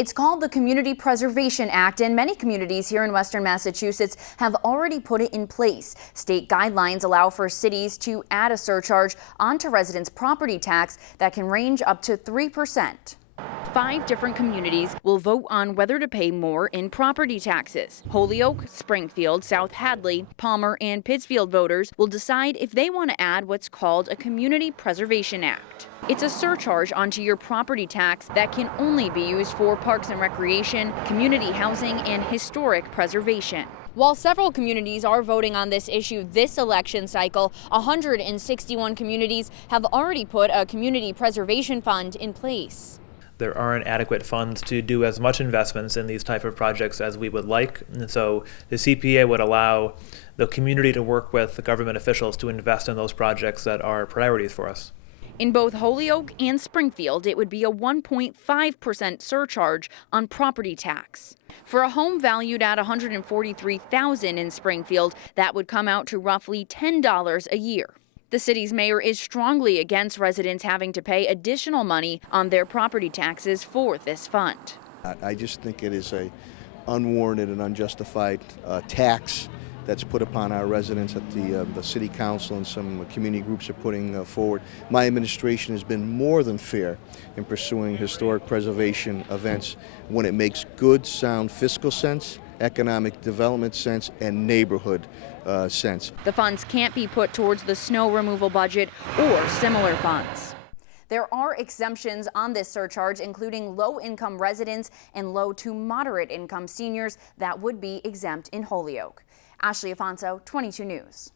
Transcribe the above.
It's called the Community Preservation Act, and many communities here in Western Massachusetts have already put it in place. State guidelines allow for cities to add a surcharge onto residents' property tax that can range up to 3%. 5 different communities will vote on whether to pay more in property taxes. Holyoke, Springfield, South Hadley, Palmer, and Pittsfield voters will decide if they want to add what's called a Community Preservation Act. It's a surcharge onto your property tax that can only be used for parks and recreation, community housing, and historic preservation. While several communities are voting on this issue this election cycle, 161 communities have already put a community preservation fund in place. There aren't adequate funds to do as much investments in these type of projects as we would like. And so the CPA would allow the community to work with the government officials to invest in those projects that are priorities for us. In both Holyoke and Springfield, it would be a 1.5% surcharge on property tax. For a home valued at $143,000 in Springfield, that would come out to roughly $10 a year. The city's mayor is strongly against residents having to pay additional money on their property taxes for this fund. I just think it is a unwarranted and unjustified tax that's put upon our residents that the city council and some community groups are putting forward. My administration has been more than fair in pursuing historic preservation events when it makes good, sound fiscal sense, economic development sense, and neighborhood sense. The funds can't be put towards the snow removal budget or similar funds. There are exemptions on this surcharge, including low-income residents and low to moderate-income seniors that would be exempt in Holyoke. Ashley Afonso, 22 News.